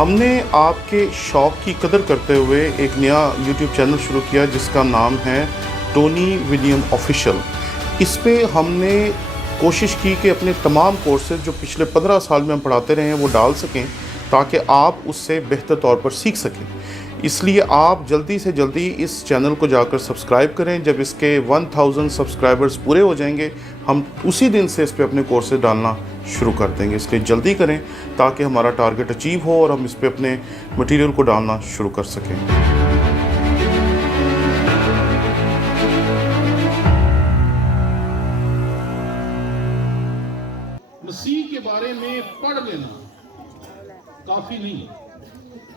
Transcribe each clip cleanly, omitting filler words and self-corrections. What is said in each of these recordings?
ہم نے آپ کے شوق کی قدر کرتے ہوئے ایک نیا یوٹیوب چینل شروع کیا جس کا نام ہے ٹونی ولیم آفیشیل۔ اس پہ ہم نے کوشش کی کہ اپنے تمام کورسز جو پچھلے 15 سال میں ہم پڑھاتے رہے ہیں وہ ڈال سکیں تاکہ آپ اس سے بہتر طور پر سیکھ سکیں۔ اس لیے آپ جلدی سے جلدی اس چینل کو جا کر سبسکرائب کریں۔ جب اس کے 1000 سبسکرائبرز پورے ہو جائیں گے ہم اسی دن سے اس پہ اپنے کورسز ڈالنا شروع کر دیں گے، اس لیے جلدی کریں تاکہ ہمارا ٹارگٹ اچیو ہو اور ہم اس پہ اپنے مٹیریل کو ڈالنا شروع کر سکیں۔ مسیح کے بارے میں پڑھ لینا کافی نہیں،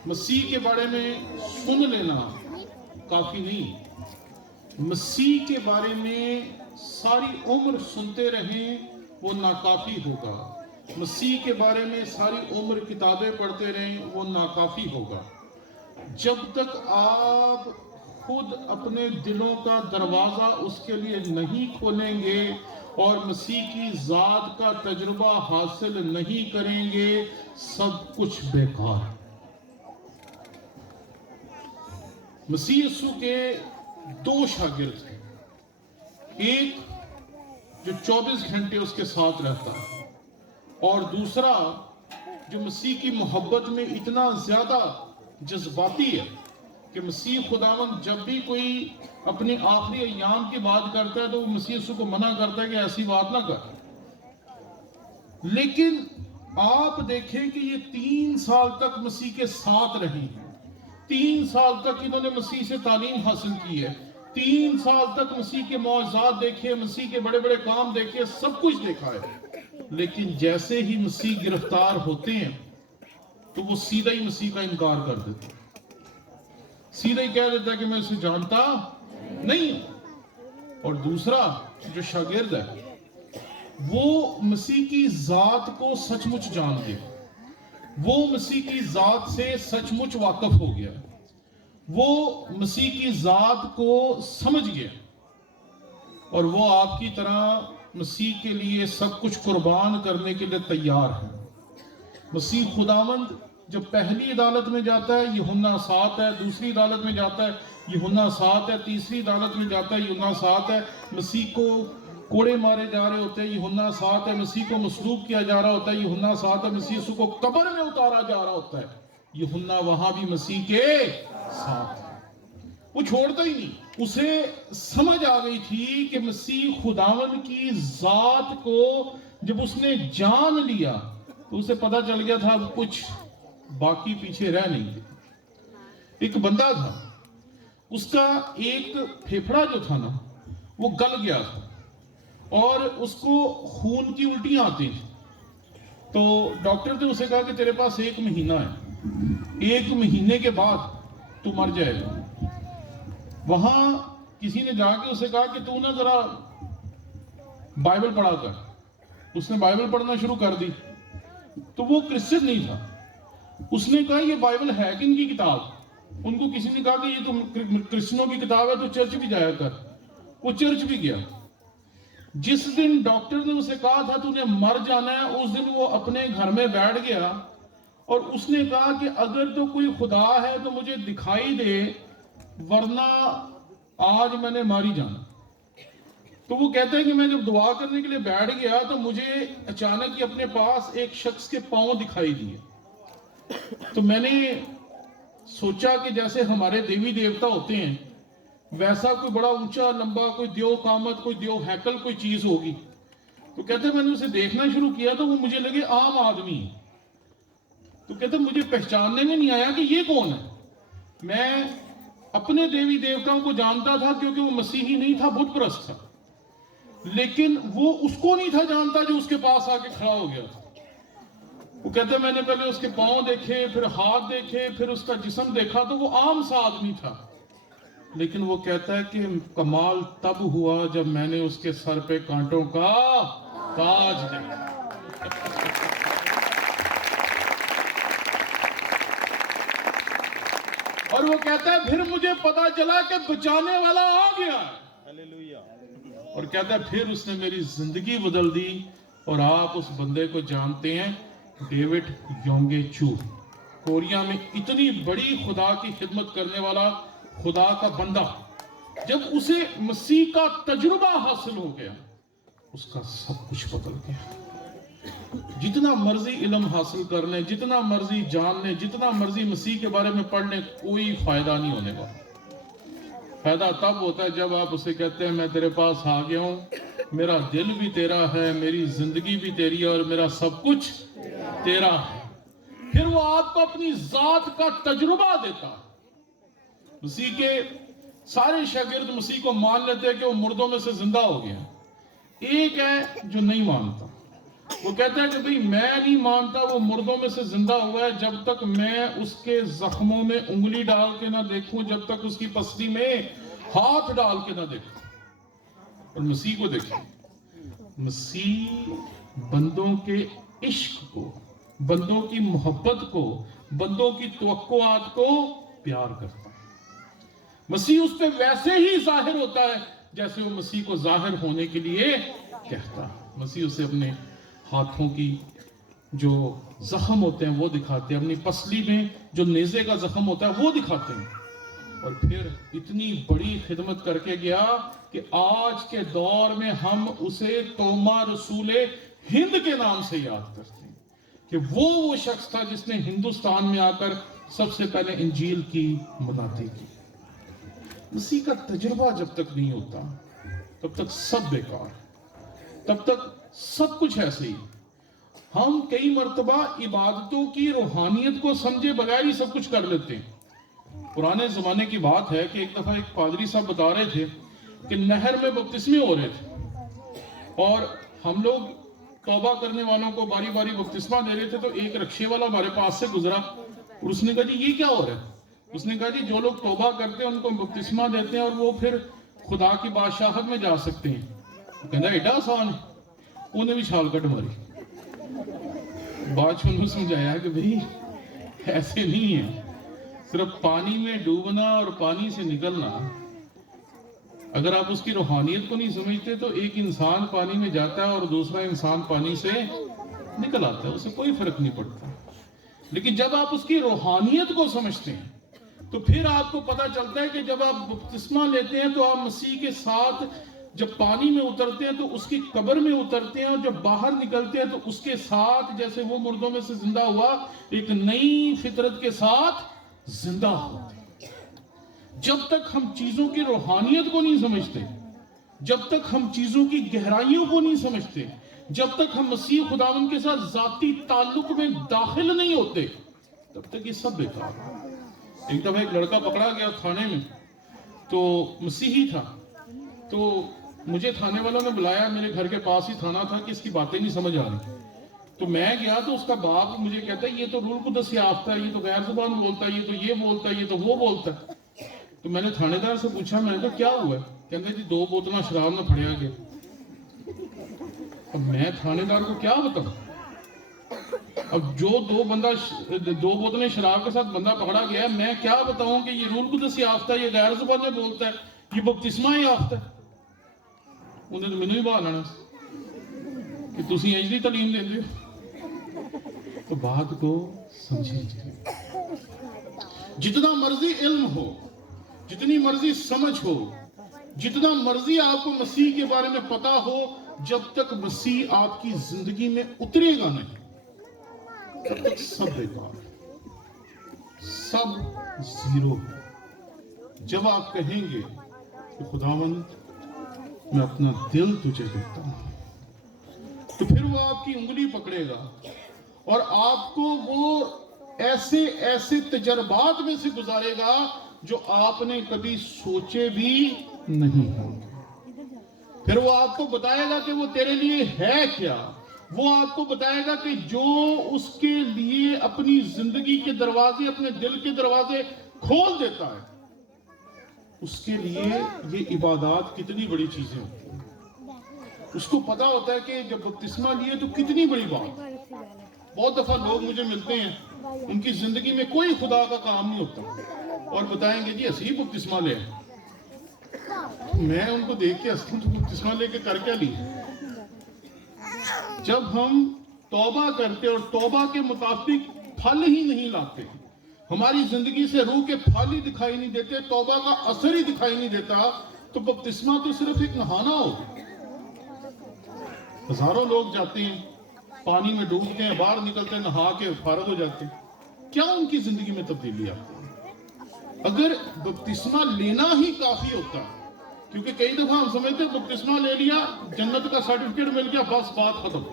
مسیح کے بارے میں سن لینا کافی نہیں، مسیح کے بارے میں ساری عمر سنتے رہیں وہ ناکافی ہوگا، مسیح کے بارے میں ساری عمر کتابیں پڑھتے رہیں وہ ناکافی ہوگا۔ جب تک آپ خود اپنے دلوں کا دروازہ اس کے لیے نہیں کھولیں گے اور مسیح کی ذات کا تجربہ حاصل نہیں کریں گے سب کچھ بیکار۔ مسیح یسوع کے 2 شاگرد ہیں، ایک جو 24 گھنٹے اس کے ساتھ رہتا ہے اور دوسرا جو مسیح کی محبت میں اتنا زیادہ جذباتی ہے کہ مسیح خداوند جب بھی کوئی اپنی آخری ایام کی بات کرتا ہے تو وہ مسیح یسوع کو منع کرتا ہے کہ ایسی بات نہ کر۔ لیکن آپ دیکھیں کہ یہ 3 سال تک مسیح کے ساتھ رہے ہیں، 3 سال تک انہوں نے مسیح سے تعلیم حاصل کی ہے، 3 سال تک مسیح کے معجزات دیکھے، مسیح کے بڑے بڑے کام دیکھے، سب کچھ دیکھا ہے۔ لیکن جیسے ہی مسیح گرفتار ہوتے ہیں تو وہ سیدھا ہی مسیح کا انکار کر دیتے ہیں، سیدھا ہی کہہ دیتا ہے کہ میں اسے جانتا نہیں ہوں۔ اور دوسرا جو شاگرد ہے وہ مسیح کی ذات کو سچ مچ جان گیا، وہ مسیح کی ذات سے سچ مچ واقف ہو گیا، وہ مسیح کی ذات کو سمجھ گیا اور وہ آپ کی طرح مسیح کے لیے سب کچھ قربان کرنے کے لیے تیار ہے۔ مسیح خداوند جب پہلی عدالت میں جاتا ہے یوحنا 7 ہے، دوسری عدالت میں جاتا ہے یوحنا 7 ہے، تیسری عدالت میں جاتا ہے یوحنا 7 ہے، مسیح کو کوڑے مارے جا رہے ہوتے ہیں یوحنا 7 ہے، مسیح کو مصلوب کیا جا رہا ہوتا ہے یوحنا 7 ہے، مسیح یسوع کو قبر میں اتارا جا رہا ہوتا ہے یوحنا وہاں بھی مسیح کے ساتھ ہے، وہ چھوڑتا ہی نہیں۔ اسے سمجھ آ گئی تھی کہ مسیح خداوند کی ذات کو جب اس نے جان لیا تو اسے پتا چل گیا تھا کچھ باقی پیچھے رہ نہیں گئے۔ ایک بندہ تھا، اس کا ایک پھیپھڑا جو تھا نا وہ گل گیا تھا اور اس کو خون کی الٹیاں آتی تھی، تو ڈاکٹر نے اسے کہا کہ تیرے پاس 1 مہینہ ہے، 1 مہینے کے بعد تو مر جائے گا۔ وہاں کسی نے جا کے اسے کہا کہ تو نا ذرا بائبل پڑھا کر۔ اس نے بائبل پڑھنا شروع کر دی تو وہ کرسچن نہیں تھا۔ اس نے کہا یہ بائبل ہے کن کی کتاب؟ ان کو کسی نے کہا کہ یہ تو کرسچنوں کی کتاب ہے، تو چرچ بھی جایا کر۔ وہ چرچ بھی گیا۔ جس دن ڈاکٹر نے اسے کہا تھا تو نے مر جانا ہے، اس دن وہ اپنے گھر میں بیٹھ گیا اور اس نے کہا کہ اگر تو کوئی خدا ہے تو مجھے دکھائی دے ورنہ آج میں نے ماری جانا۔ تو وہ کہتا ہے کہ میں جب دعا کرنے کے لیے بیٹھ گیا تو مجھے اچانک ہی اپنے پاس ایک شخص کے پاؤں دکھائی دیے، تو میں نے سوچا کہ جیسے ہمارے دیوی دیوتا ہوتے ہیں ویسا کوئی بڑا اونچا لمبا کوئی دیو قامت، کوئی دیو ہیکل کوئی چیز ہوگی۔ تو کہتے ہیں میں نے اسے دیکھنا شروع کیا تو وہ مجھے لگے عام آدمی ہے۔ تو کہتے ہیں مجھے پہچاننے میں نہیں آیا کہ یہ کون ہے۔ میں اپنے دیوی دیوتاؤں کو جانتا تھا کیونکہ وہ مسیحی نہیں تھا، بت پرست تھا، لیکن وہ اس کو نہیں تھا جانتا جو اس کے پاس آ کے کھڑا ہو گیا تھا۔ وہ کہتے ہیں میں نے پہلے اس کے پاؤں دیکھے، پھر ہاتھ دیکھے، پھر اس کا جسم دیکھا تو وہ عام سا آدمی تھا، لیکن وہ کہتا ہے کہ کمال تب ہوا جب میں نے اس کے سر پہ کانٹوں کا تاج دیکھا۔ اور وہ کہتا ہے پھر مجھے پتا چلا کہ بچانے والا آ گیا ہے، اور کہتا ہے پھر اس نے میری زندگی بدل دی۔ اور آپ اس بندے کو جانتے ہیں، ڈیوڈ یونگے چو۔ کوریا میں اتنی بڑی خدا کی خدمت کرنے والا خدا کا بندہ، جب اسے مسیح کا تجربہ حاصل ہو گیا، اس کا سب کچھ بدل گیا۔ جتنا مرضی علم حاصل کر لیں، جتنا مرضی جان لیں، جتنا مرضی مسیح کے بارے میں پڑھ لیں، کوئی فائدہ نہیں ہونے والا۔ فائدہ تب ہوتا ہے جب آپ اسے کہتے ہیں میں تیرے پاس آ گیا ہوں، میرا دل بھی تیرا ہے، میری زندگی بھی تیری ہے، اور میرا سب کچھ تیرا ہے۔ پھر وہ آپ کو اپنی ذات کا تجربہ دیتا ہے۔ مسیح کے سارے شاگرد مسیح کو مان لیتے ہیں کہ وہ مردوں میں سے زندہ ہو گیا۔ ایک ہے جو نہیں مانتا، وہ کہتا ہے کہ بھئی میں نہیں مانتا وہ مردوں میں سے زندہ ہوا ہے جب تک میں اس کے زخموں میں انگلی ڈال کے نہ دیکھوں، جب تک اس کی پسلی میں ہاتھ ڈال کے نہ دیکھوں۔ اور مسیح کو دیکھیں، مسیح بندوں کے عشق کو، بندوں کی محبت کو، بندوں کی توقعات کو پیار کرتا ہے۔ مسیح اس پہ ویسے ہی ظاہر ہوتا ہے جیسے وہ مسیح کو ظاہر ہونے کے لیے کہتا ہے۔ مسیح اسے اپنے ہاتھوں کی جو زخم ہوتے ہیں وہ دکھاتے ہیں، اپنی پسلی میں جو نیزے کا زخم ہوتا ہے وہ دکھاتے ہیں، اور پھر اتنی بڑی خدمت کر کے گیا کہ آج کے دور میں ہم اسے توما رسول ہند کے نام سے یاد کرتے ہیں کہ وہ شخص تھا جس نے ہندوستان میں آ کر سب سے پہلے انجیل کی منادی کی۔ مسیح کا تجربہ جب تک نہیں ہوتا تب تک سب بیکار ہے، تب تک سب کچھ ایسے ہی۔ ہم کئی مرتبہ عبادتوں کی روحانیت کو سمجھے بغیر ہی سب کچھ کر لیتے ہیں۔ پرانے زمانے کی بات ہے کہ ایک دفعہ ایک پادری صاحب بتا رہے تھے کہ نہر میں بپتسمے ہو رہے تھے، اور ہم لوگ توبہ کرنے والوں کو باری باری بپتسمہ دے رہے تھے، تو ایک رکشے والا ہمارے پاس سے گزرا اور اس نے کہا جی یہ کیا ہو رہا ہے؟ اس نے کہا جی جو لوگ توبہ کرتے ہیں ان کو بپتسمہ دیتے ہیں اور وہ پھر خدا کی بادشاہت میں جا سکتے ہیں۔ وہ کہنا ایڈا آسان ہے۔ انہیں بھی چھال کٹ ماری۔ بعد میں سمجھایا کہ بھئی ایسے نہیں ہے، صرف پانی میں ڈوبنا اور پانی سے نکلنا، اگر آپ اس کی روحانیت کو نہیں سمجھتے تو ایک انسان پانی میں جاتا ہے اور دوسرا انسان پانی سے نکل آتا ہے، اسے کوئی فرق نہیں پڑتا۔ لیکن جب آپ اس کی روحانیت کو سمجھتے ہیں تو پھر آپ کو پتا چلتا ہے کہ جب آپ بپتسمہ لیتے ہیں تو آپ مسیح کے ساتھ جب پانی میں اترتے ہیں تو اس کی قبر میں اترتے ہیں، اور جب باہر نکلتے ہیں تو اس کے ساتھ جیسے وہ مردوں میں سے زندہ ہوا ایک نئی فطرت کے ساتھ زندہ ہوتے ہیں۔ جب تک ہم چیزوں کی روحانیت کو نہیں سمجھتے، جب تک ہم چیزوں کی گہرائیوں کو نہیں سمجھتے، جب تک ہم مسیح خداوند کے ساتھ ذاتی تعلق میں داخل نہیں ہوتے، تب تک یہ سب بیکار ہے۔ ایک دفعہ ایک لڑکا پکڑا گیا تھانے میں، تو مسیحی تھا، تو مجھے تھانے والوں نے بلایا، میرے گھر کے پاس ہی تھانہ تھا، کہ اس کی باتیں نہیں سمجھ آ رہی۔ تو میں گیا تو اس کا باپ مجھے کہتا ہے یہ تو روح القدس یافتہ ہے، یہ تو غیر زبان بولتا ہے، یہ تو یہ بولتا ہے، یہ تو وہ بولتا ہے۔ تو میں نے تھانے دار سے پوچھا، میں نے کہا کیا ہوا ہے؟ کہتے جی 2 بوتلیں شراب نہ پھڑیا گیا۔ اب میں تھانے دار کو کیا بتاؤں؟ اب جو 2 بوتلیں شراب کے ساتھ بندہ پکڑا گیا ہے، میں کیا بتاؤں کہ یہ روح القدس یافتہ ہے، یہ غیر زبان میں بولتا ہے، یہ بپتسمہ یافتہ ہے۔ انہیں تو مینوں ہی بہا لینا کہ تسی انج دی تعلیم دیندے ہو۔ تو بات کو سمجھیے، جتنا مرضی علم ہو، جتنی مرضی سمجھ ہو، جتنا مرضی آپ کو مسیح کے بارے میں پتا ہو، جب تک مسیح آپ کی زندگی میں اترے گا نہیں تب تک سب بیکار ہے، سب زیرو ہے۔ جب آپ کہیں گے کہ خداوند میں اپنا دل تجھے دیتا ہوں، تو پھر وہ آپ کی انگلی پکڑے گا اور آپ کو وہ ایسے ایسے تجربات میں سے گزارے گا جو آپ نے کبھی سوچے بھی نہیں ہوں گے۔ پھر وہ آپ کو بتائے گا کہ وہ تیرے لیے ہے کیا، وہ آپ کو بتائے گا کہ جو اس کے لیے اپنی زندگی کے دروازے، اپنے دل کے دروازے کھول دیتا ہے، اس کے لیے یہ عبادات کتنی بڑی چیزیں ہوتی ہیں۔ اس کو پتا ہوتا ہے کہ جب بپتسمہ لیے تو کتنی بڑی بات۔ بہت دفعہ لوگ مجھے ملتے ہیں، ان کی زندگی میں کوئی خدا کا کام نہیں ہوتا، اور بتائیں گے جی اسی بپتسمہ لے۔ میں ان کو دیکھ کے ہنستا ہوں، تو بپتسمہ لے کے کر کیا لی؟ جب ہم توبہ کرتے اور توبہ کے مطابق پھل ہی نہیں لاتے, ہماری زندگی سے روح کے پھل ہی دکھائی نہیں دیتے, توبہ کا اثر ہی دکھائی نہیں دیتا, تو بپتسمہ تو صرف ایک نہانا ہوگا. ہزاروں لوگ جاتے ہیں, پانی میں ڈوبتے ہیں, باہر نکلتے ہیں, نہا کے فارغ ہو جاتے ہیں, کیا ان کی زندگی میں تبدیلی آتی ہے؟ اگر بپتسمہ لینا ہی کافی ہوتا ہے, کیونکہ کئی دفعہ ہم سمجھتے ہیں بپتسمہ لے لیا, جنت کا سرٹیفکیٹ مل گیا, بس بات ختم.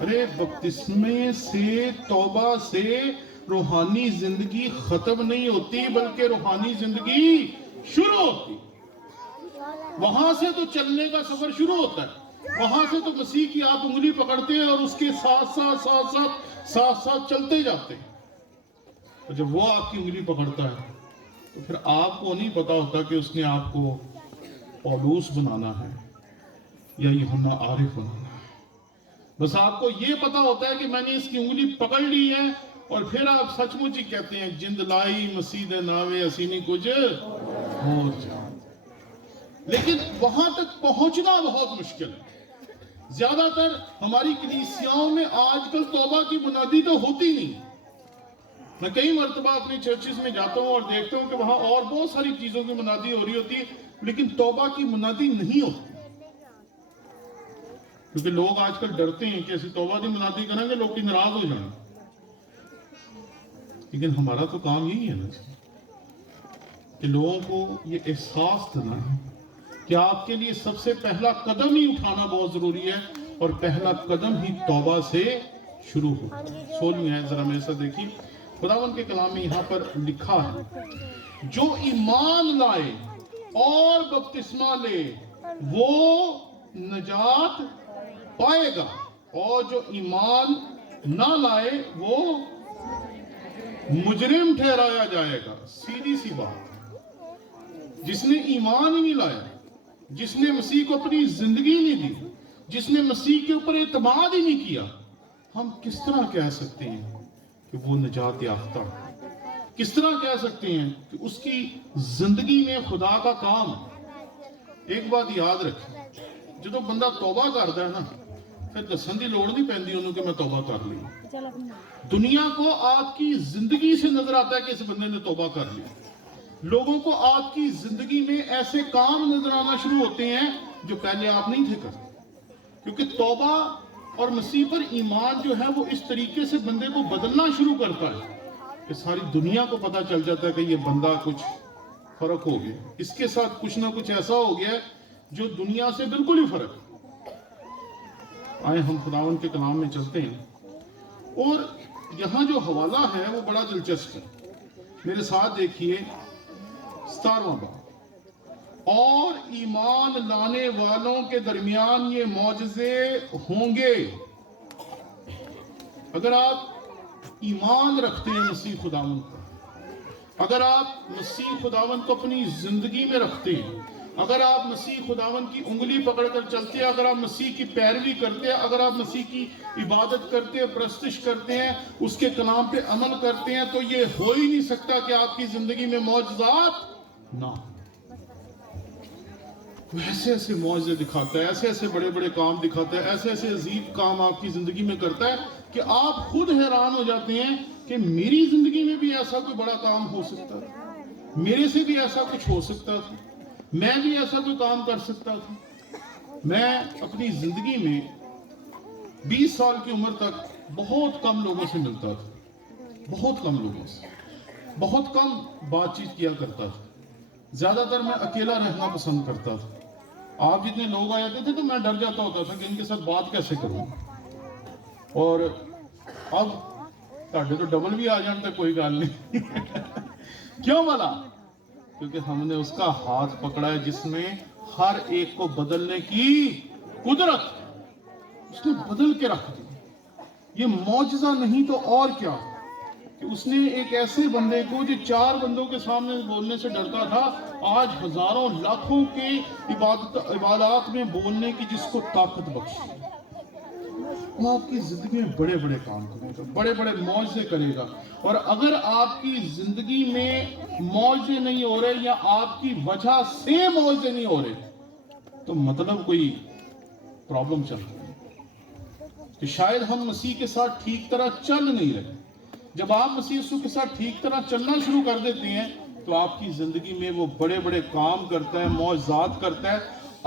ارے بپتسمے سے, توبہ سے روحانی زندگی ختم نہیں ہوتی, بلکہ روحانی زندگی شروع ہوتی. وہاں سے تو چلنے کا سفر شروع ہوتا ہے, وہاں سے تو مسیح کی آپ انگلی پکڑتے ہیں اور اس کے ساتھ ساتھ چلتے جاتے ہیں. اور جب وہ آپ کی انگلی پکڑتا ہے تو پھر آپ کو نہیں پتا ہوتا کہ اس نے آپ کو پولوس بنانا ہے یا یوحنا عارف بنانا ہے. بس آپ کو یہ پتا ہوتا ہے کہ میں نے اس کی انگلی پکڑ لی ہے, اور پھر آپ سچ مچ ہی کہتے ہیں جند لائی مسیح دے ناوے اسینی کچھ اور جان. لیکن وہاں تک پہنچنا بہت مشکل ہے. زیادہ تر ہماری کلیسیاؤں میں آج کل توبہ کی منادی تو ہوتی نہیں. میں کئی مرتبہ اپنی چرچز میں جاتا ہوں اور دیکھتا ہوں کہ وہاں اور بہت ساری چیزوں کی منادی ہو رہی ہوتی ہے, لیکن توبہ کی منادی نہیں ہوتی. کیونکہ لوگ آج کل ڈرتے ہیں کہ ایسی توبہ کی منادی کریں گے لوگ کی ناراض ہو جائیں. لیکن ہمارا تو کام یہی ہے نا کہ لوگوں کو یہ احساس دینا ہے کہ آپ کے لیے سب سے پہلا قدم ہی اٹھانا بہت ضروری ہے, اور پہلا قدم ہی توبہ سے شروع ہو. 16 ہے, ذرا میرے ساتھ دیکھیے. خداوند کے کلام میں یہاں پر لکھا ہے, جو ایمان لائے اور بپتسمہ لے وہ نجات پائے گا, اور جو ایمان نہ لائے وہ مجرم ٹھہرایا جائے گا. سیدھی سی بات. جس نے ایمان ہی نہیں لایا, جس نے مسیح کو اپنی زندگی نہیں دی, جس نے مسیح کے اوپر اعتماد ہی نہیں کیا, ہم کس طرح کہہ سکتے ہیں کہ وہ نجات یافتہ ہے؟ کس طرح کہہ سکتے ہیں کہ اس کی زندگی میں خدا کا کام ہے؟ ایک بات یاد رکھیں, جب بندہ توبہ کرتا ہے نا, پھر دسن دی لوڑ نہیں پہندی انہوں کہ میں توبہ کر لی. دنیا کو آپ کی زندگی سے نظر آتا ہے کہ اس بندے نے توبہ کر لی. لوگوں کو آپ کی زندگی میں ایسے کام نظر آنا شروع ہوتے ہیں جو پہلے آپ نہیں تھے کرتے. کیونکہ توبہ اور مسیح پر ایمان جو ہے وہ اس طریقے سے بندے کو بدلنا شروع کرتا ہے کہ ساری دنیا کو پتا چل جاتا ہے کہ یہ بندہ کچھ فرق ہو گیا, اس کے ساتھ کچھ نہ کچھ ایسا ہو گیا جو دنیا سے بالکل ہی فرق. آئے ہم خداوند کے کلام میں چلتے ہیں, اور یہاں جو حوالہ ہے وہ بڑا دلچسپ ہے. میرے ساتھ دیکھیے 17واں باب. اور ایمان لانے والوں کے درمیان یہ معجزے ہوں گے. اگر آپ ایمان رکھتے ہیں مسیح خداوند پر, اگر آپ مسیح خداوند کو اپنی زندگی میں رکھتے ہیں, اگر آپ مسیح خداوند کی انگلی پکڑ کر چلتے ہیں, اگر آپ مسیح کی پیروی کرتے ہیں, اگر آپ مسیح کی عبادت کرتے ہیں, پرستش کرتے ہیں, اس کے کلام پہ عمل کرتے ہیں, تو یہ ہو ہی نہیں سکتا کہ آپ کی زندگی میں معجزات نہ ہو. ایسے ایسے معجزے دکھاتا ہے, ایسے ایسے بڑے بڑے کام دکھاتا ہے, ایسے ایسے عجیب کام آپ کی زندگی میں کرتا ہے کہ آپ خود حیران ہو جاتے ہیں کہ میری زندگی میں بھی ایسا کوئی بڑا کام ہو سکتا ہے, میرے سے بھی ایسا کچھ ہو سکتا تھا, میں بھی ایسا کوئی کام کر سکتا تھا. میں اپنی زندگی میں 20 سال کی عمر تک بہت کم لوگوں سے ملتا تھا, بہت کم لوگوں سے, بہت کم بات چیت کیا کرتا تھا. زیادہ تر میں اکیلا رہنا پسند کرتا تھا. آپ جتنے لوگ آ جاتے تھے تو میں ڈر جاتا ہوتا تھا کہ ان کے ساتھ بات کیسے کروں. اور اب تاڑے تو ڈبل بھی آ جان تو کوئی گال نہیں. کیوں بلا؟ کیونکہ ہم نے اس کا ہاتھ پکڑا ہے جس میں ہر ایک کو بدلنے کی قدرت, اس نے بدل کے رکھ دی. یہ معجزہ نہیں تو اور کیا کہ اس نے ایک ایسے بندے کو جو 4 بندوں کے سامنے بولنے سے ڈرتا تھا, آج ہزاروں لاکھوں کے عبادات میں بولنے کی جس کو طاقت بخشی. وہ آپ کی زندگی میں بڑے بڑے کام کرے گا, بڑے بڑے معجزے کرے گا. اور اگر آپ کی زندگی میں معجزے نہیں ہو رہے یا آپ کی وجہ سے معجزے نہیں ہو رہے, تو مطلب کوئی پرابلم چل رہی ہے. کہ شاید ہم مسیح کے ساتھ ٹھیک طرح چل نہیں رہے. جب آپ مسیح یسوع کے ساتھ ٹھیک طرح چلنا شروع کر دیتے ہیں تو آپ کی زندگی میں وہ بڑے بڑے کام کرتا ہے, معجزات کرتا ہے,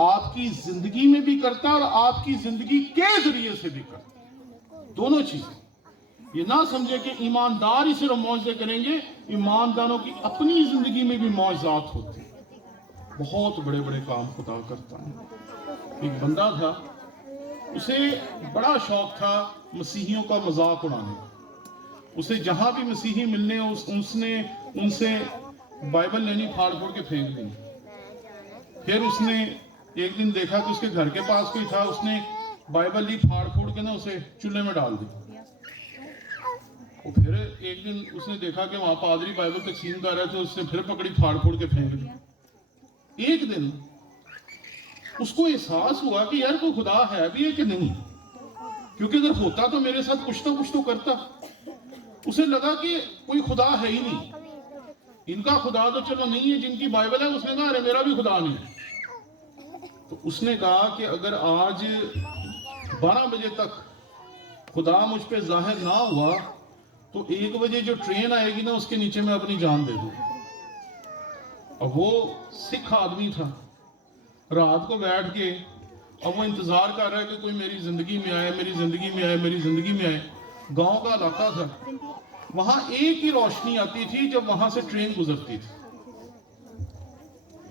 آپ کی زندگی میں بھی کرتا ہے اور آپ کی زندگی کے ذریعے سے بھی کرتا ہے. دونوں چیزیں. یہ نہ سمجھے کہ ایماندار ہی صرف معجزے کریں گے, ایمانداروں کی اپنی زندگی میں بھی معجزات ہوتے ہیں. بہت بڑے بڑے کام خدا کرتا ہے. ایک بندہ تھا, اسے بڑا شوق تھا مسیحیوں کا مذاق اڑانے. اسے جہاں بھی مسیحی ملنے اس نے ان سے بائبل لینی, پھاڑ پھوڑ کے پھینک دینی. پھر اس نے ایک دن دیکھا کہ اس کے گھر کے پاس کوئی تھا, اس نے بائبل لی, پھاڑ پھوڑ کے نا اسے چولہے میں ڈال دی. اور پھر ایک دن اس نے دیکھا کہ وہاں پادری بائبل تقسیم کر رہے تھے, اس نے پھر پکڑی, پھاڑ پھوڑ کے پھینک دی. ایک دن اس کو احساس ہوا کہ یار کوئی خدا ہے بھی ہے کہ نہیں, کیونکہ اگر ہوتا تو میرے ساتھ کچھ نہ کچھ تو کرتا. اسے لگا کہ کوئی خدا ہے ہی نہیں, ان کا خدا تو چلو نہیں ہے جن کی بائبل ہے. اس نے کہا ارے میرا بھی خدا نہیں. تو اس نے کہا کہ اگر آج 12 بجے تک خدا مجھ پہ ظاہر نہ ہوا تو 1 بجے جو ٹرین آئے گی نا اس کے نیچے میں اپنی جان دے دوں. اب وہ سکھ آدمی تھا, رات کو بیٹھ کے اب وہ انتظار کر رہا ہے کہ کوئی میری زندگی میں آئے, میری زندگی میں آئے, میری زندگی میں آئے. گاؤں کا علاقہ تھا, وہاں ایک ہی روشنی آتی تھی جب وہاں سے ٹرین گزرتی تھی.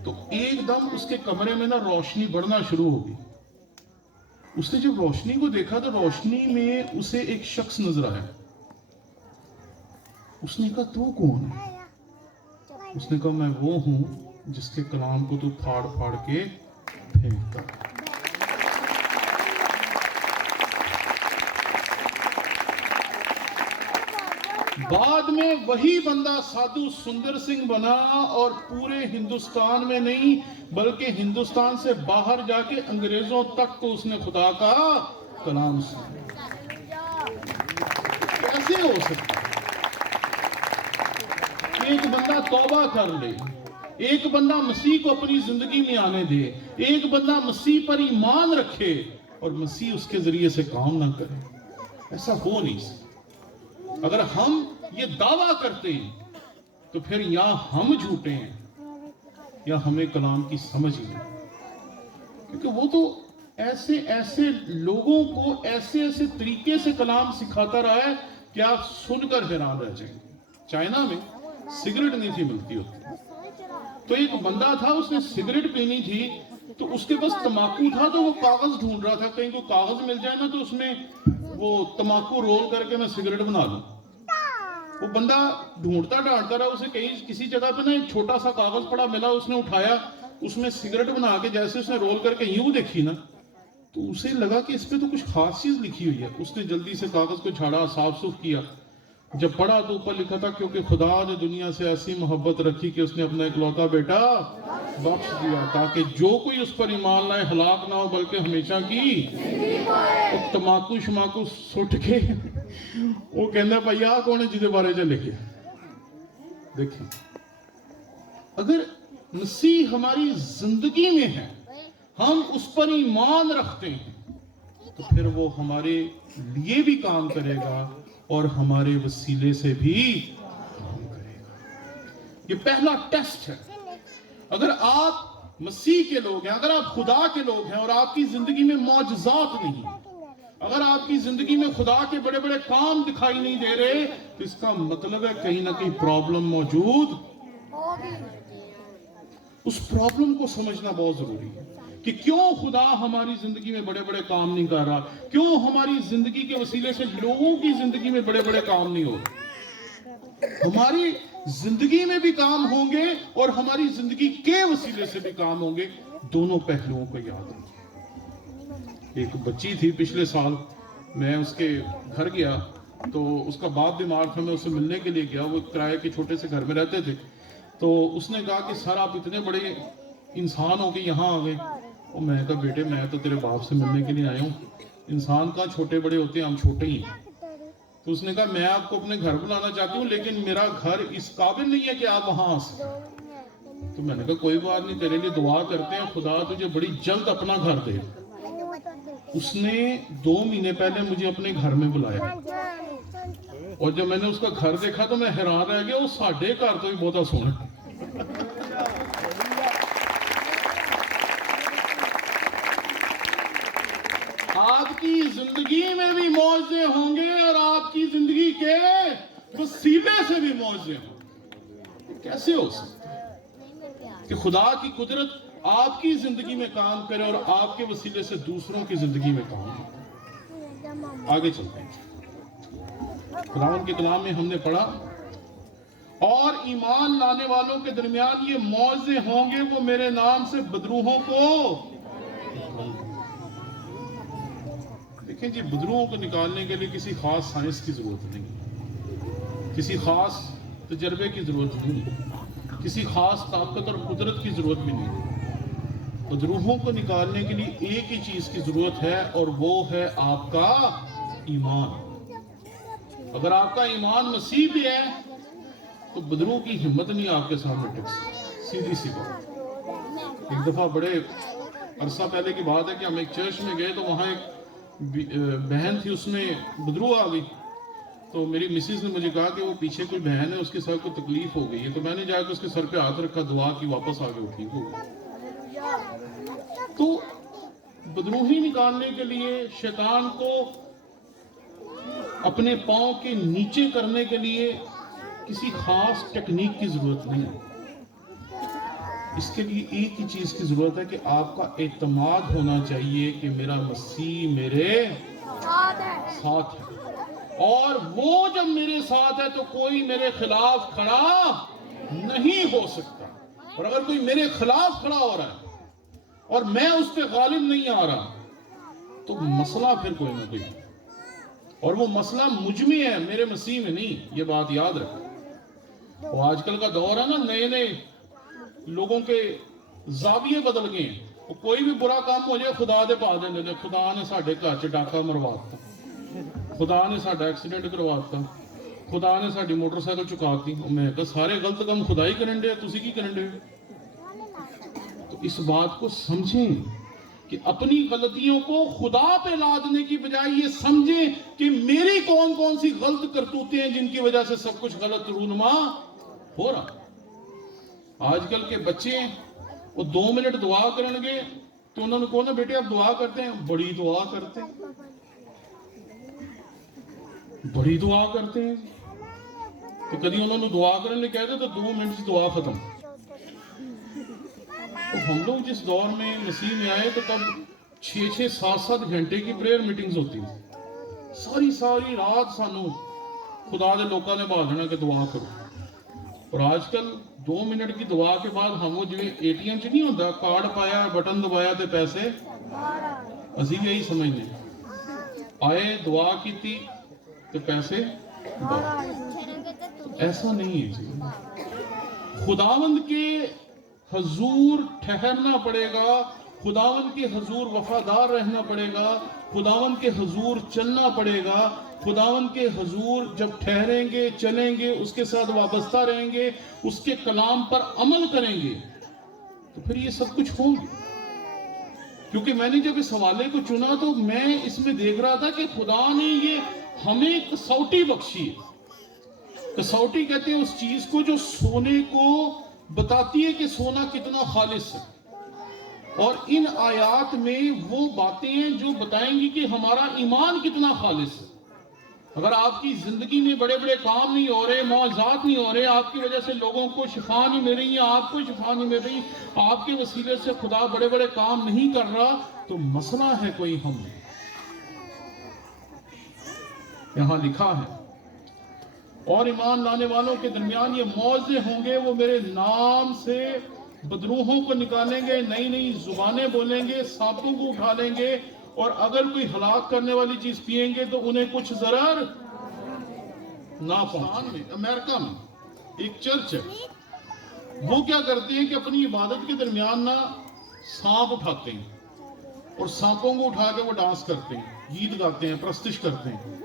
تو ایک دم اس کے کمرے میں نا روشنی بڑھنا شروع ہو گئی. اس نے جب روشنی کو دیکھا تو روشنی میں اسے ایک شخص نظر آیا. اس نے کہا تو کون ہے؟ اس نے کہا میں وہ ہوں جس کے کلام کو تو پھاڑ پھاڑ کے پھینکتا. بعد میں وہی بندہ سادھو سندر سنگھ بنا اور پورے ہندوستان میں نہیں بلکہ ہندوستان سے باہر جا کے انگریزوں تک کو اس نے خدا کا کلام سنا. کیسے ہو سکتا ہے؟ ایک بندہ توبہ کر لے, ایک بندہ مسیح کو اپنی زندگی میں آنے دے, ایک بندہ مسیح پر ایمان رکھے اور مسیح اس کے ذریعے سے کام نہ کرے. ایسا ہو نہیں سکتا. اگر ہم یہ دعویٰ کرتے ہیں تو پھر یا ہم جھوٹے ہیں یا ہمیں کلام کی سمجھ ہی نہیں. کیونکہ وہ تو ایسے ایسے لوگوں کو ایسے ایسے طریقے سے کلام سکھاتا رہا ہے کہ آپ سن کر حیران رہ جائیں گے. چائنا میں سگریٹ نہیں تھی ملتی ہوتی, تو ایک بندہ تھا اس نے سگریٹ پینی تھی, تو اس کے پاس تمباکو تھا تو وہ کاغذ ڈھونڈ رہا تھا, کہیں کو کاغذ مل جائے نا تو اس میں وہ تمباکو رول کر کے میں سگریٹ بنا لوں. وہ بندہ ڈھونڈتا ڈھانڈتا رہا, اسے کہیں کسی جگہ پہ نا ایک چھوٹا سا کاغذ پڑا ملا, اس نے اٹھایا, اس میں سگریٹ بنا کے جیسے اس نے رول کر کے یوں دیکھی نا تو اسے لگا کہ اس پہ تو کچھ خاص چیز لکھی ہوئی ہے. اس نے جلدی سے کاغذ کو جھاڑا, صاف صوف کیا. جب پڑھا تو اوپر لکھا تھا کیونکہ خدا نے دنیا سے ایسی محبت رکھی کہ اس نے اپنا اکلوتا بیٹا بخش دیا تاکہ جو کوئی اس پر ایمان لائے ہلاک نہ ہو بلکہ ہمیشہ کی. تماکو شماکو سٹ کے وہ کہنا بھائی آ کون ہے جہدے بارے چ لکھے. دیکھیں, اگر مسیح ہماری زندگی میں ہے, ہم اس پر ایمان رکھتے ہیں, تو پھر وہ ہمارے لیے بھی کام کرے گا اور ہمارے وسیلے سے بھی کام کرے گا. یہ پہلا ٹیسٹ ہے. اگر آپ مسیح کے لوگ ہیں, اگر آپ خدا کے لوگ ہیں اور آپ کی زندگی میں معجزات نہیں, اگر آپ کی زندگی میں خدا کے بڑے بڑے کام دکھائی نہیں دے رہے, تو اس کا مطلب ہے کہیں نہ کہیں پرابلم موجود. اس پرابلم کو سمجھنا بہت ضروری ہے کہ کیوں خدا ہماری زندگی میں بڑے بڑے کام نہیں کر رہا, کیوں ہماری زندگی کے وسیلے سے لوگوں کی زندگی میں بڑے بڑے کام نہیں ہو رہے. ہماری زندگی میں بھی کام ہوں گے اور ہماری زندگی کے وسیلے سے بھی کام ہوں گے. دونوں پہلوؤں کو یاد رکھیں. ایک بچی تھی, پچھلے سال میں اس کے گھر گیا تو اس کا باپ بیمار تھا, میں اسے ملنے کے لیے گیا. وہ کرائے کے چھوٹے سے گھر میں رہتے تھے. تو اس نے کہا کہ سر آپ اتنے بڑے انسان ہو کے یہاں آ گئے. اور میں نے کہا بیٹے میں تو تیرے باپ سے ملنے کے لیے آیا ہوں, انسان کہاں چھوٹے بڑے ہوتے ہیں, ہم چھوٹے ہی ہیں. تو اس نے کہا میں آپ کو اپنے گھر بلانا چاہتی ہوں لیکن میرا گھر اس قابل نہیں ہے کہ آپ وہاں آ سکیں. تو میں نے کہا کوئی بات نہیں, تیرے لیے دعا کرتے ہیں, خدا تجھے بڑی جلد اپنا گھر دے. اس نے 2 مہینے پہلے مجھے اپنے گھر میں بلایا اور جب میں نے اس کا گھر دیکھا تو میں حیران رہ گیا, وہ ساڈے گھر تو بھی بہت سونا. آپ کی زندگی میں بھی معجزے ہوں گے اور آپ کی زندگی کے وسیلے سے بھی معجزے ہوں گے. کیسے ہو سکتا ہے کہ خدا کی قدرت آپ کی زندگی میں کام کرے اور آپ کے وسیلے سے دوسروں کی زندگی میں کام کرے؟ آگے چلتے ہیں. قرآن کے کلام میں ہم نے پڑھا, اور ایمان لانے والوں کے درمیان یہ معجزے ہوں گے, وہ میرے نام سے بدروحوں کو. دیکھیں جی, بدروحوں کو نکالنے کے لیے کسی خاص سائنس کی ضرورت نہیں, کسی خاص تجربے کی ضرورت نہیں, کسی خاص طاقت اور قدرت کی ضرورت بھی نہیں. بدروحوں کو نکالنے کے لیے ایک ہی چیز کی ضرورت ہے, اور وہ ہے آپ کا ایمان. اگر آپ کا ایمان مسیح پہ ہے تو بدروح کی ہمت نہیں آپ کے سامنے ٹک سکتی. سیدھی سی بات. ایک دفعہ بڑے عرصہ پہلے کی بات ہے کہ ہم ایک چرچ میں گئے تو وہاں ایک بہن تھی, اس میں بدروح آ گئی. تو میری مسز نے مجھے کہا کہ وہ پیچھے کوئی بہن ہے, اس کے سر کو تکلیف ہو گئی ہے. تو میں نے جا کے اس کے سر پہ ہاتھ رکھا, دعا کی, واپس آ کے وہ ٹھیک ہو گئی. تو بدروحی نکالنے کے لیے, شیطان کو اپنے پاؤں کے نیچے کرنے کے لیے کسی خاص ٹیکنیک کی ضرورت نہیں ہے. اس کے لیے ایک ہی چیز کی ضرورت ہے کہ آپ کا اعتماد ہونا چاہیے کہ میرا مسیح میرے ساتھ ہے, اور وہ جب میرے ساتھ ہے تو کوئی میرے خلاف کھڑا نہیں ہو سکتا. اور اگر کوئی میرے خلاف کھڑا ہو رہا ہے اور میں اس پہ غالب نہیں آ رہا تو مسئلہ پھر کوئی نہ کوئی, اور وہ مسئلہ مجھ میں ہے, میرے مسیح میں نہیں. یہ بات یاد رکھیں. وہ آج کل کا دور ہے نا, نئے نئے لوگوں کے زاویے بدل گئے ہیں. وہ کوئی بھی برا کام ہو جائے, خدا دے پا دیں, خدا نے ساڈے گھر چ ڈاکہ مرواتا, خدا نے ساڈا ایکسیڈنٹ کرواتا, خدا نے ساڈی موٹر سائیکل چکاتی. میں کہا سارے غلط کام خدا ہی کرن دے, تسی کی کرن دے. تو اس بات کو سمجھیں کہ اپنی غلطیوں کو خدا پہ لادنے کی بجائے یہ سمجھیں کہ میری کون کون سی غلط کرتوتیں ہیں جن کی وجہ سے سب کچھ غلط رونما ہو رہا. آج کل کے بچے وہ 2 منٹ دعا کرن گے تو انہوں نے کہا نا بیٹے آپ دعا کرتے ہیں, بڑی دعا کرتے ہیں, بڑی دعا کرتے ہیں. تو کدی انہوں نے دعا کرنے کہتے تو 2 منٹ سے دعا ختم. تو ہم لوگ جس دور میں مسیح میں آئے تو تب 6-6, 7-7 گھنٹے کی پریئر میٹنگز ہوتی ہیں. ساری رات سانو خدا دے لوکاں نے بھا دینا کہ دعا کرو. اور آج کل 2 منٹ کی دعا کے بعد ہم وہ جو ATM چ نہیں ہوتا, کارڈ پایا, بٹن دبایا تے پیسے, اسی یہی سمجھنے آئے, دعا کی تھی تے پیسے. ایسا نہیں ہے جی. خداوند کے حضور ٹھہرنا پڑے گا, خداوند کے حضور وفادار رہنا پڑے گا, خداوند کے حضور چلنا پڑے گا. خداوند کے حضور جب ٹھہریں گے, چلیں گے, اس کے ساتھ وابستہ رہیں گے, اس کے کلام پر عمل کریں گے تو پھر یہ سب کچھ ہوں گے. کیونکہ میں نے جب اس حوالے کو چنا تو میں اس میں دیکھ رہا تھا کہ خدا نے یہ ہمیں کسوٹی بخشی ہے. کسوٹی کہتے ہیں اس چیز کو جو سونے کو بتاتی ہے کہ سونا کتنا خالص ہے, اور ان آیات میں وہ باتیں ہیں جو بتائیں گی کہ ہمارا ایمان کتنا خالص ہے. اگر آپ کی زندگی میں بڑے بڑے کام نہیں ہو رہے, معجزات نہیں ہو رہے, آپ کی وجہ سے لوگوں کو شفا نہیں مل رہی ہے, آپ کو شفا نہیں مل رہی, آپ کے وسیلے سے خدا بڑے بڑے کام نہیں کر رہا, تو مسئلہ ہے کوئی. ہم یہاں لکھا ہے, اور ایمان لانے والوں کے درمیان یہ معجزے ہوں گے, وہ میرے نام سے بدروحوں کو نکالیں گے, نئی نئی زبانیں بولیں گے, سانپوں کو اٹھا لیں گے, اور اگر کوئی ہلاک کرنے والی چیز پئیں گے تو انہیں کچھ ضرر نہ پہنچے. امریکہ میں ایک چرچ ہے, وہ کیا کرتے ہیں کہ اپنی عبادت کے درمیان نہ سانپ اٹھاتے ہیں اور سانپوں کو اٹھا کے وہ ڈانس کرتے ہیں, گیت گاتے ہیں, پرستش کرتے ہیں,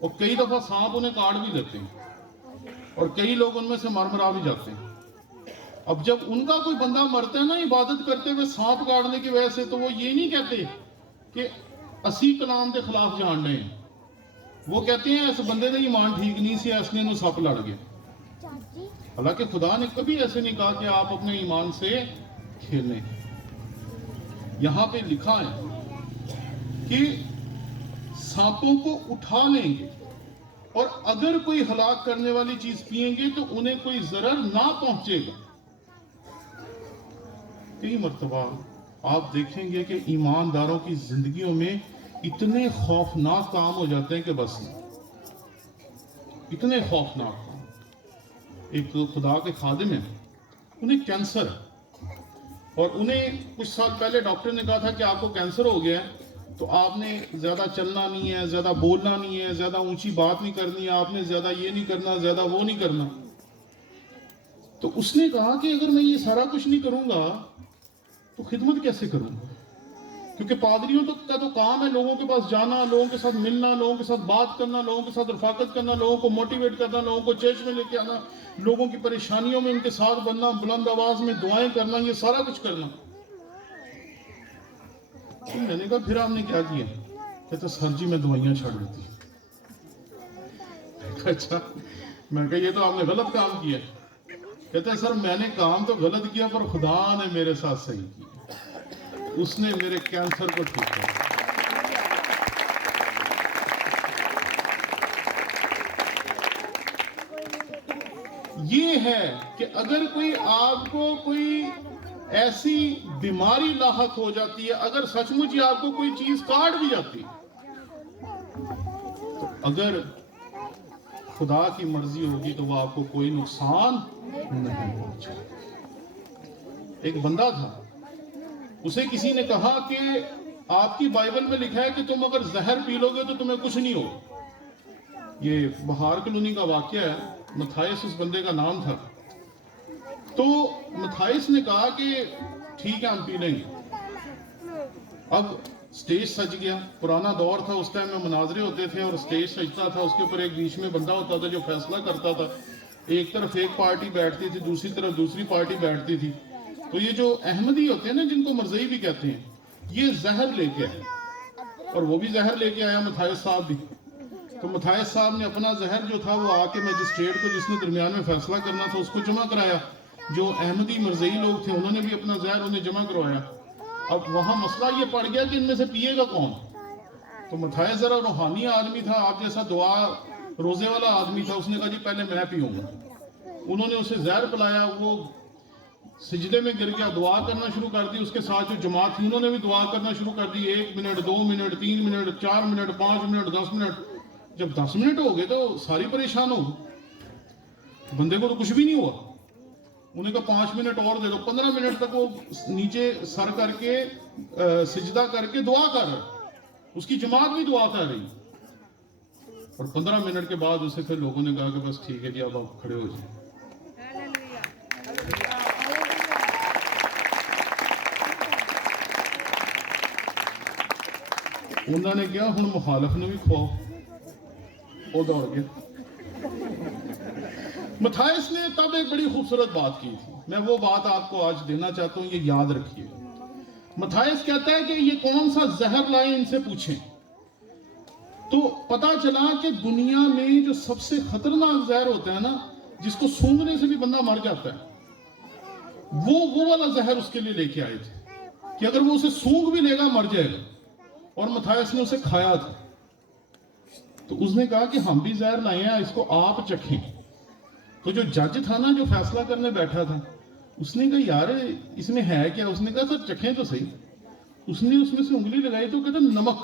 اور کئی دفعہ سانپ انہیں کاٹ بھی لیتے ہیں, اور کئی لوگ ان میں سے مر مرا بھی جاتے ہیں. اب جب ان کا کوئی بندہ مرتا ہے نا عبادت کرتے ہوئے سانپ کاٹنے کی وجہ سے, تو وہ یہ نہیں کہتے کہ اسی کلام کے خلاف جان رہے ہیں. وہ کہتے ہیں اس بندے کا ایمان ٹھیک نہیں سی اس لیے سپ لڑ گئے. حالانکہ خدا نے کبھی ایسے نہیں کہا کہ آپ اپنے ایمان سے کھیلیں. یہاں پہ لکھا ہے کہ سانپوں کو اٹھا لیں گے اور اگر کوئی ہلاک کرنے والی چیز پئیں گے تو انہیں کوئی ضرر نہ پہنچے گا. کئی مرتبہ آپ دیکھیں گے کہ ایمانداروں کی زندگیوں میں اتنے خوفناک کام ہو جاتے ہیں کہ بس اتنے خوفناک کام. ایک خدا کے خادم ہیں, انہیں کینسر ہے اور انہیں کچھ سال پہلے ڈاکٹر نے کہا تھا کہ آپ کو کینسر ہو گیا ہے تو آپ نے زیادہ چلنا نہیں ہے, زیادہ بولنا نہیں ہے, زیادہ اونچی بات نہیں کرنی ہے, آپ نے زیادہ یہ نہیں کرنا, زیادہ وہ نہیں کرنا. تو اس نے کہا کہ اگر میں یہ سارا کچھ نہیں کروں گا تو خدمت کیسے کروں گا, کیونکہ پادریوں کا تو کام ہے لوگوں کے پاس جانا, لوگوں کے ساتھ ملنا, لوگوں کے ساتھ بات کرنا, لوگوں کے ساتھ رفاقت کرنا, لوگوں کو موٹیویٹ کرنا, لوگوں کو چرچ میں لے کے آنا, لوگوں کی پریشانیوں میں ان کے ساتھ بننا, بلند آواز میں دعائیں کرنا, یہ سارا کچھ کرنا. تو میں نے کہا پھر آپ نے کیا کیا؟ کہتے سر جی میں دوائیاں چھوڑ دیتی. اچھا, میں نے کہا یہ تو آپ نے غلط کام کیا. کہتے سر میں نے کام تو غلط کیا پر خدا نے میرے ساتھ صحیح کیا, اس نے میرے کینسر کو ٹھیک کیا. یہ ہے کہ اگر کوئی آپ کو کوئی ایسی بیماری لاحق ہو جاتی ہے, اگر سچ مچ ہی آپ کو کوئی چیز کاٹ بھی جاتی, تو اگر خدا کی مرضی ہوگی تو وہ آپ کو کوئی نقصان نہیں پہنچے. ایک بندہ تھا, اسے کسی نے کہا کہ آپ کی بائبل میں لکھا ہے کہ تم اگر زہر پی لو گے تو تمہیں کچھ نہیں ہوگا. یہ بہار کلونی کا واقعہ ہے, متھائس اس بندے کا نام تھا. تو متھائس نے کہا کہ ٹھیک ہے ہم پی لیں گے. اب سٹیج سج گیا, پرانا دور تھا, اس ٹائم میں مناظرے ہوتے تھے اور سٹیج سجتا تھا, اس کے اوپر ایک بیچ میں بندہ ہوتا تھا جو فیصلہ کرتا تھا. ایک طرف ایک پارٹی بیٹھتی تھی, دوسری طرف دوسری پارٹی بیٹھتی تھی. تو یہ جو احمدی ہوتے ہیں نا, جن کو مرزئی بھی کہتے ہیں, یہ زہر لے کے آئے اور وہ بھی زہر لے کے آیا, متھائس صاحب بھی. تو متھائس صاحب نے اپنا زہر جو تھا وہ آ کے میجسٹریٹ کو, جس نے درمیان میں فیصلہ کرنا تھا, اس کو جمع کرایا. جو احمدی مرزئی لوگ تھے انہوں نے بھی اپنا زہر انہیں جمع کروایا. اب وہاں مسئلہ یہ پڑ گیا کہ ان میں سے پیے گا کون. تو متھائس ذرا روحانی آدمی تھا, آپ جیسا دعا روزے والا آدمی تھا. اس نے کہا جی پہلے میں پیوں گا. انہوں نے اسے زہر پلایا, وہ سجدے میں گر گیا, دعا کرنا شروع کر دی. اس کے ساتھ جو جماعت تھی انہوں نے بھی دعا کرنا شروع کر دی. 1 minute 2 minute 3 minute 4 minute 5 minute 10 minute. جب 10 منٹ ہو گئے تو ساری پریشان ہو گئے, بندے کو تو کچھ بھی نہیں ہوا. انہیں کہا 5 منٹ اور دے دو. 15 منٹ تک وہ نیچے سر کر کے سجدہ کر کے دعا کر رہا, اس کی جماعت بھی دعا کر رہی. اور 15 منٹ کے بعد اسے پھر لوگوں نے کہا کہ بس ٹھیک ہے جی اب آپ کھڑے ہو جائیں. انہوں نے کیا, ہن مخالف نے بھی کھواؤ. وہ دوڑ گیا. متھائس نے تب ایک بڑی خوبصورت بات کی تھی, میں وہ بات آپ کو آج دینا چاہتا ہوں, یہ یاد رکھیے. متھائس کہتا ہے کہ یہ کون سا زہر لائے ان سے پوچھیں. تو پتا چلا کہ دنیا میں جو سب سے خطرناک زہر ہوتا ہے نا, جس کو سونگنے سے بھی بندہ مر جاتا ہے, وہ والا زہر اس کے لیے لے کے آئے تھے کہ اگر وہ اسے سونگ بھی لے گا مر جائے گا. اور متھائس نے اسے کھایا تھا. تو اس نے کہا کہ ہم بھی زہر لائے ہیں, اس کو آپ چکھیں. تو جو جج تھا نا, جو فیصلہ کرنے بیٹھا تھا, اس نے کہا یار اس میں ہے کیا. اس نے کہا سر چکھیں تو صحیح. اس نے اس میں سے انگلی لگائی تو کہتا نمک.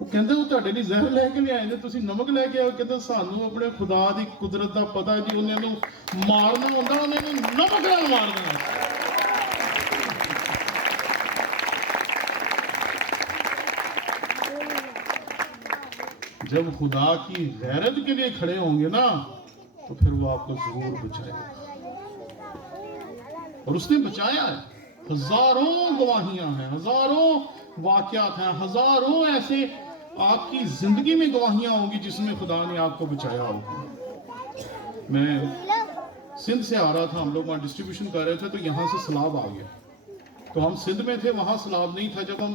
وہ کہتے وہ تہاڈے لیے زہر لے کے لے آئے نے, تسی نمک لے کے آئے. کہتے سانو اپنے خدا دی قدرت دا پتا جی, انہیں مارنا ہوتا انہیں نمک نال مارنا. جب خدا کی غیرت کے لیے کھڑے ہوں گے نا تو پھر وہ آپ کو ضرور بچائے گا. اور اس نے بچایا ہے. ہزاروں گواہیاں ہیں, ہزاروں واقعات ہیں, ہزاروں ایسے آپ کی زندگی میں گواہیاں ہوں گی جس میں خدا نے آپ کو بچایا ہوگا. میں سندھ سے آ رہا تھا, ہم لوگ وہاں ڈسٹریبیوشن کر رہے تھے, تو یہاں سے سیلاب آ گیا. تو ہم سندھ میں تھے, وہاں سیلاب نہیں تھا. جب ہم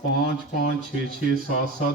5-5, 6-6, 7-7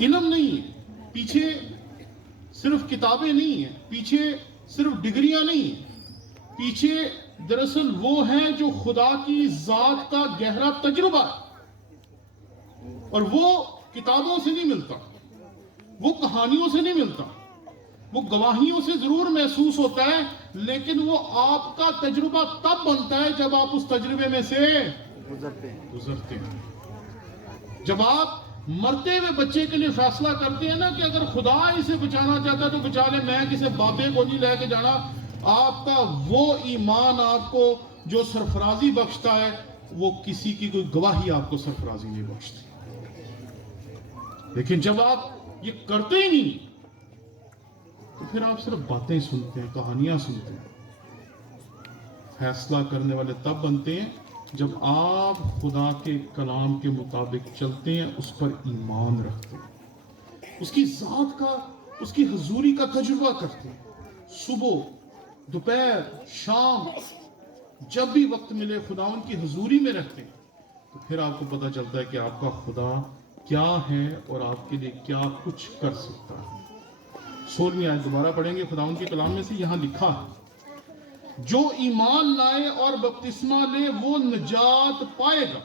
علم نہیں ہے، پیچھے صرف کتابیں نہیں ہیں، پیچھے صرف ڈگریاں نہیں ہیں، پیچھے دراصل وہ ہیں جو خدا کی ذات کا گہرا تجربہ ہے، اور وہ کتابوں سے نہیں ملتا، وہ کہانیوں سے نہیں ملتا، وہ گواہیوں سے ضرور محسوس ہوتا ہے، لیکن وہ آپ کا تجربہ تب بنتا ہے جب آپ اس تجربے میں سے گزرتے ہیں۔ جب آپ مرتے ہوئے بچے کے لیے فیصلہ کرتے ہیں نا کہ اگر خدا اسے بچانا چاہتا ہے تو بچا لے، میں کسی بابے کو نہیں لے کے جانا، آپ کا وہ ایمان آپ کو جو سرفرازی بخشتا ہے، وہ کسی کی کوئی گواہی آپ کو سرفرازی نہیں بخشتی۔ لیکن جب آپ یہ کرتے ہی نہیں تو پھر آپ صرف باتیں سنتے ہیں، کہانیاں سنتے ہیں۔ فیصلہ کرنے والے تب بنتے ہیں جب آپ خدا کے کلام کے مطابق چلتے ہیں، اس پر ایمان رکھتے ہیں، اس کی ذات کا، اس کی حضوری کا تجربہ کرتے ہیں، صبح، دوپہر، شام، جب بھی وقت ملے خداوند کی حضوری میں رہتے ہیں، تو پھر آپ کو پتہ چلتا ہے کہ آپ کا خدا کیا ہے اور آپ کے لیے کیا کچھ کر سکتا ہے۔ 16ویں آیت دوبارہ پڑھیں گے خداوند کے کلام میں سے، یہاں لکھا ہے، جو ایمان لائے اور بپتسمہ لے وہ نجات پائے گا،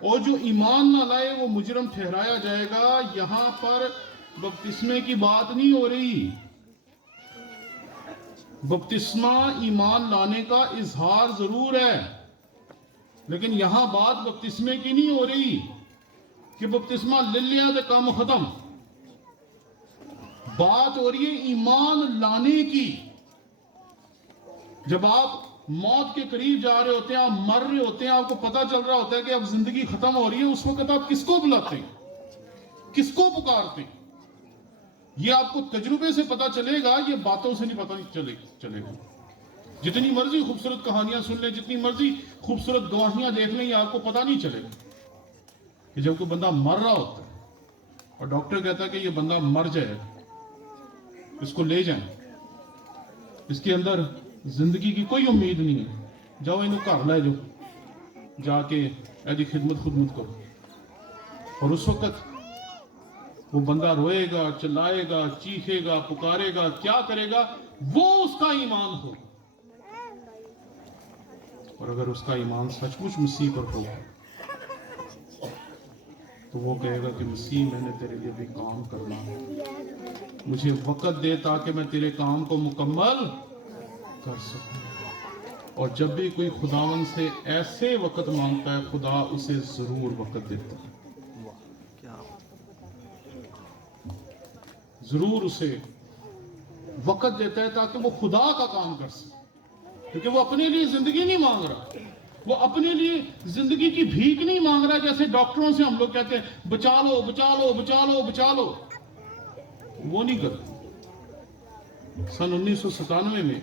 اور جو ایمان نہ لائے وہ مجرم ٹھہرایا جائے گا۔ یہاں پر بپتسمے کی بات نہیں ہو رہی، بپتسمہ ایمان لانے کا اظہار ضرور ہے، لیکن یہاں بات بپتسمے کی نہیں ہو رہی کہ بپتسمہ لے لیا تو کام ختم۔ بات ہو رہی ہے ایمان لانے کی۔ جب آپ موت کے قریب جا رہے ہوتے ہیں، آپ مر رہے ہوتے ہیں، آپ کو پتا چل رہا ہوتا ہے کہ اب زندگی ختم ہو رہی ہے، اس وقت آپ کس کو بلاتے ہیں، کس کو پکارتے ہیں؟ یہ آپ کو تجربے سے پتا چلے گا، یہ باتوں سے نہیں پتا چلے گا۔ جتنی مرضی خوبصورت کہانیاں سن لیں، جتنی مرضی خوبصورت گواہیاں دیکھ لیں، یہ آپ کو پتا نہیں چلے گا کہ جب کوئی بندہ مر رہا ہوتا ہے اور ڈاکٹر کہتا ہے کہ یہ بندہ مر جائے، اس کو لے جائیں، اس کے اندر زندگی کی کوئی امید نہیں ہے، جاؤ انہوں گھر لے جاؤ، جا کے ایدی خدمت کرو۔ اور اس وقت وہ بندہ روئے گا، چلائے گا، چیخے گا، پکارے گا، کیا کرے گا؟ وہ اس کا ایمان ہو، اور اگر اس کا ایمان سچ مچ مسیح پر ہو تو وہ کہے گا کہ مسیح میں نے تیرے لیے بھی کام کرنا ہے، مجھے وقت دے تاکہ میں تیرے کام کو مکمل کر سکوں۔ اور جب بھی کوئی خداوند سے ایسے وقت مانگتا ہے، خدا اسے ضرور وقت دیتا ہے، ضرور اسے وقت دیتا ہے تاکہ وہ خدا کا کام کر سکے، کیونکہ وہ اپنے لیے زندگی نہیں مانگ رہا، وہ اپنے لیے زندگی کی بھیک نہیں مانگ رہا جیسے ڈاکٹروں سے ہم لوگ کہتے ہیں بچا لو بچا لو بچا لو بچا لو، وہ نہیں کرتا۔ سن 1997 میں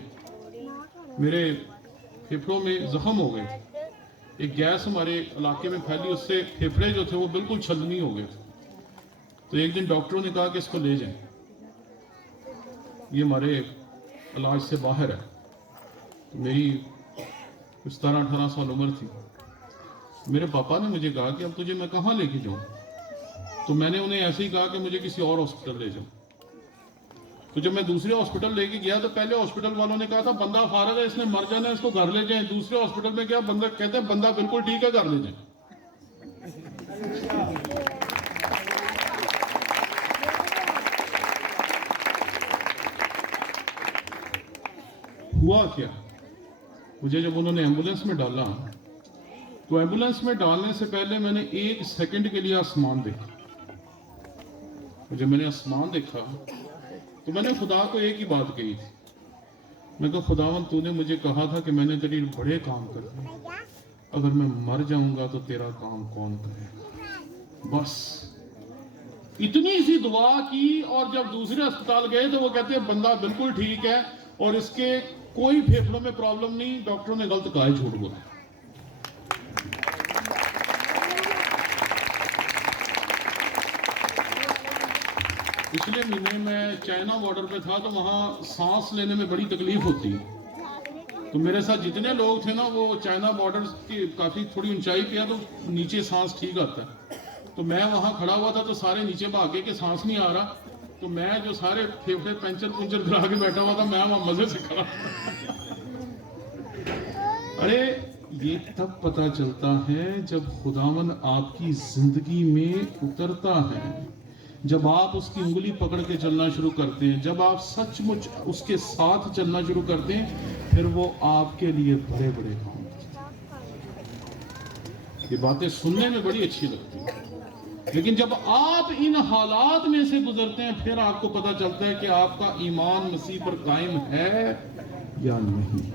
میرے پھیپھڑوں میں زخم ہو گئے، ایک گیس ہمارے علاقے میں پھیلی، اس سے پھیپھڑے جو تھے وہ بالکل چھلنی ہو گئے تھے۔ تو ایک دن ڈاکٹروں نے کہا کہ اس کو لے جائیں، یہ ہمارے علاج سے باہر ہے۔ میری 17-18 سال عمر تھی۔ میرے پاپا نے مجھے کہا کہ اب تجھے میں کہاں لے کے جاؤں، تو میں نے انہیں ایسے ہی کہا کہ مجھے کسی اور ہاسپٹل لے جاؤ۔ تو جب میں دوسرے ہاسپٹل لے کے گیا تو پہلے ہاسپٹل والوں نے کہا تھا بندہ فارغ ہے، اس نے مر جانا ہے، اس کو گھر لے جائیں۔ دوسرے ہاسپٹل میں گیا، بندہ کہتے ہیں بندہ بالکل ٹھیک ہے، گھر لے جائیں۔ ہوا کیا، مجھے جب انہوں نے ایمبولینس میں ڈالا تو ایمبولینس میں ڈالنے سے پہلے میں نے 1 سیکنڈ کے لیے آسمان دیکھا۔ جب میں نے آسمان دیکھا تو میں نے خدا کو ایک ہی بات کہی تھی، میں کہا خداوند تو نے مجھے کہا تھا کہ میں نے تیری بڑے کام کرنے، اگر میں مر جاؤں گا تو تیرا کام کون کرے گا؟ بس اتنی سی دعا کی، اور جب دوسرے اسپتال گئے تو وہ کہتے ہیں بندہ بالکل ٹھیک ہے اور اس کے کوئی پھیپھڑوں میں پرابلم نہیں، ڈاکٹروں نے غلط کہا ہے، جھوٹ بولا۔ پچھلے مہینے میں چائنا بارڈر پہ تھا تو وہاں سانس لینے میں بڑی تکلیف ہوتی ہے، تو میرے ساتھ جتنے لوگ تھے نا وہ چائنا بارڈر کی کافی تھوڑی اونچائی پہ ہے، تو نیچے سانس ٹھیک آتا ہے۔ تو میں وہاں کھڑا ہوا تھا تو سارے نیچے بھاگ گئے کہ سانس نہیں آ رہا، تو میں جو سارے پھیپھڑے پنچر کرا کے بیٹھا ہوا تھا میں وہاں مزے سے کھڑا۔ ارے یہ تب پتہ چلتا ہے جب خداوند آپ کی زندگی میں اترتا ہے، جب آپ اس کی انگلی پکڑ کے چلنا شروع کرتے ہیں، جب آپ سچ مچ اس کے ساتھ چلنا شروع کرتے ہیں، پھر وہ آپ کے لیے بڑے بڑے کام کرتے ہیں۔ یہ باتیں سننے میں بڑی اچھی لگتی ہیں، لیکن جب آپ ان حالات میں سے گزرتے ہیں پھر آپ کو پتہ چلتا ہے کہ آپ کا ایمان مسیح پر قائم ہے یا نہیں۔